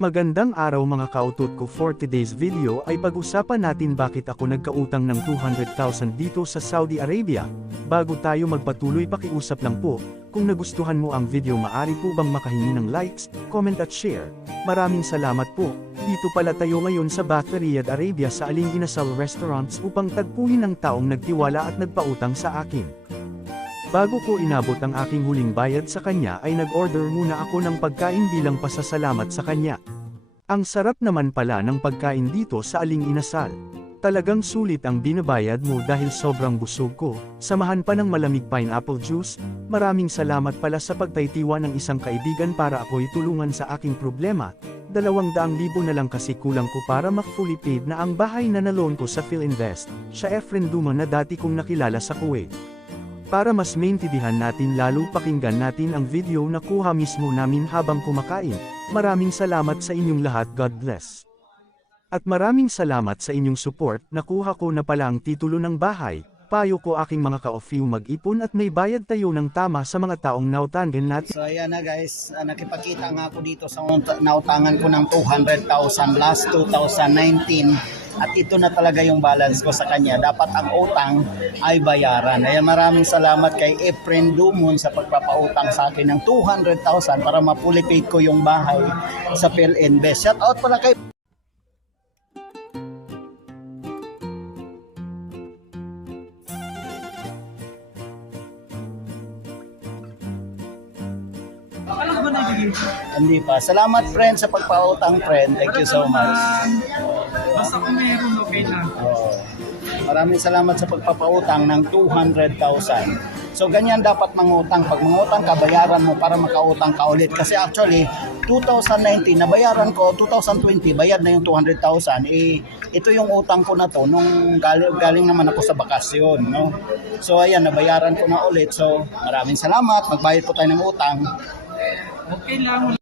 Magandang araw mga kautot ko for today's video ay pag-usapan natin bakit ako nagkautang ng 200,000 dito sa Saudi Arabia. Bago tayo magpatuloy pakiusap lang po, kung nagustuhan mo ang video maari po bang makahingi ng likes, comment at share. Maraming salamat po. Dito pala tayo ngayon sa Bath Riyadh Arabia sa Aling Inasal Restaurants upang tagpuin ang taong nagtiwala at nagpautang sa akin. Bago ko inabot ang aking huling bayad sa kanya ay nag-order muna ako ng pagkain bilang pasasalamat sa kanya. Ang sarap naman pala ng pagkain dito sa Aling Inasal. Talagang sulit ang binabayad mo dahil sobrang busog ko, samahan pa ng malamig pineapple juice, maraming salamat pala sa pagtaytiwa ng isang kaibigan para ako'y tulungan sa aking problema, dalawang daang libo na lang kasi kulang ko para mak-fully paid na ang bahay na naloan ko sa PhilInvest, siya Efren Duma na dati kong nakilala sa Kuwait. Para mas maintindihan natin lalo pakinggan natin ang video na kuha mismo namin habang kumakain. Maraming salamat sa inyong lahat God bless. At maraming salamat sa inyong support, nakuha ko na pala ang titulo ng bahay, payo ko aking mga ka-offiw mag-ipon at may bayad tayo ng tama sa mga taong nautangan natin. So ayan na guys, Ah, nakipagkita nga ako dito sa nautangan ko ng 200,000 last 2019 at ito na talaga yung balance ko sa kanya. Dapat ang utang ay bayaran. Ayan maraming salamat kay Efren Dumon sa pagpapautang sa akin ng 200,000 para mapulipate ko yung bahay sa PhilInvest. Shout out pala kay Hindi pa. Salamat friend sa pagpautang friend. Thank you so much. Basta kung meron, okay. Oo. Maraming salamat sa pagpapautang ng 200,000. So ganyan dapat mangutang. Pag mangutang ka, bayaran mo para makautang ka ulit. Kasi actually, 2019, nabayaran ko, 2020, bayad na yung 200,000. Eh, ito yung utang ko na to nung galing, galing naman ako sa bakasyon. No? So ayan, nabayaran ko na ulit. So maraming salamat. Magbayad po tayo ng utang. Ok, le.